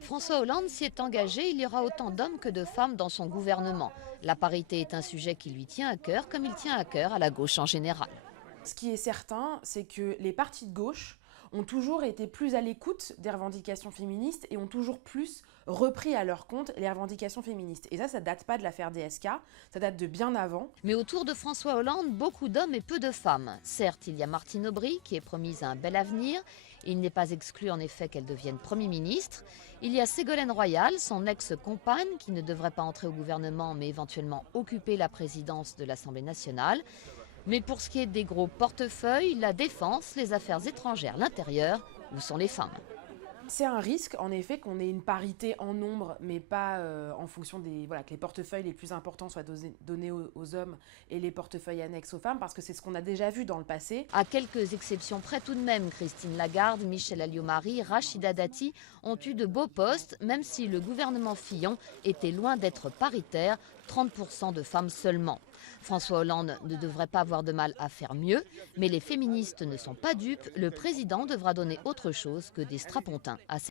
François Hollande s'y est engagé, il y aura autant d'hommes que de femmes dans son gouvernement. La parité est un sujet qui lui tient à cœur, comme il tient à cœur à la gauche en général. Ce qui est certain, c'est que les partis de gauche ont toujours été plus à l'écoute des revendications féministes et ont toujours plus repris à leur compte les revendications féministes. Et ça date pas de l'affaire DSK, ça date de bien avant. Mais autour de François Hollande, beaucoup d'hommes et peu de femmes. Certes, il y a Martine Aubry qui est promise un bel avenir. Il n'est pas exclu en effet qu'elle devienne Premier ministre. Il y a Ségolène Royal, son ex-compagne, qui ne devrait pas entrer au gouvernement mais éventuellement occuper la présidence de l'Assemblée nationale. Mais pour ce qui est des gros portefeuilles, la défense, les affaires étrangères, l'intérieur, où sont les femmes? C'est un risque, en effet, qu'on ait une parité en nombre, mais pas en fonction des... Voilà, que les portefeuilles les plus importants soient donnés aux hommes et les portefeuilles annexes aux femmes, parce que c'est ce qu'on a déjà vu dans le passé. À quelques exceptions près tout de même, Christine Lagarde, Michel Alliot-Marie, Rachida Dati ont eu de beaux postes, même si le gouvernement Fillon était loin d'être paritaire, 30% de femmes seulement. François Hollande ne devrait pas avoir de mal à faire mieux, mais les féministes ne sont pas dupes, le président devra donner autre chose que des strapontins à ses